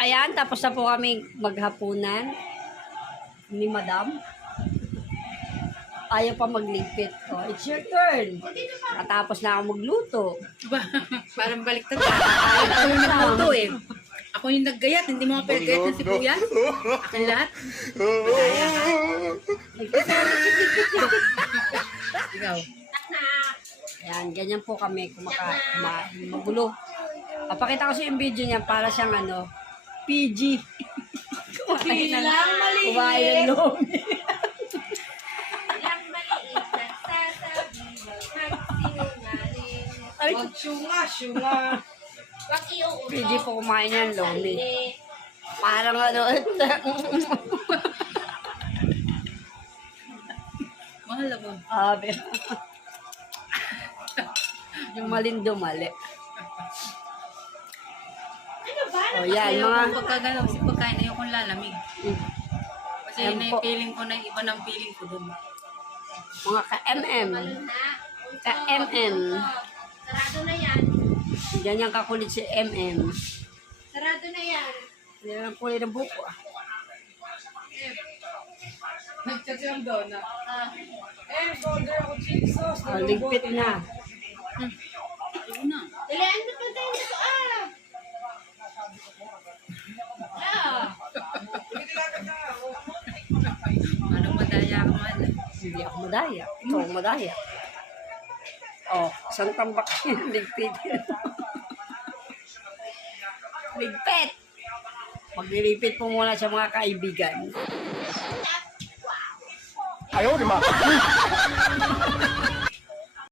Ayan, tapos na po kami maghapunan ni Madam. Ayaw pa magligpit. Oh, it's your turn. Katapos na ako magluto. Parang baliktad. Ako yung nagluto eh. Ako yung naggayat, hindi mo ka pinagayat ng sibuyas. Akin lahat. Madaya ka. Ikaw. Ayan, ganyan po kami magulo. Papakita ko sa yung video niya para siyang PG. Kumain ng lomi. Ilang maliit nagsasabi, magsinungaling. Ay, Syunga. Wag iuuto. PG po kumain ng lomi. Parang Mahal ako. Abe. Yung malindo mali. Ano ba? O yan, Ayaw mga... kong pagkagalaw kasi pagkain ayaw kong lalamig. Kasi Ayan yun po. yung feeling ko na iba ng feeling ko dun. Mga ka-MM. Balon na. Ka-MM. Sarado na yan. Ganyan kakulit si MM. Sarado na yan. Hindi lang kulay ng buko. Nagchat yung dona. Ah, Order ako chili sauce. Ligpit na. Ayun na. Dalian mo pa tayo dito. Anong madaya ka mahal eh. Hindi ako madaya. Ikaw ang madaya. Oh, isang tambak yung ligpit. Ligpit! Maglilipit po muna sa mga kaibigan. Ayaw, di ba?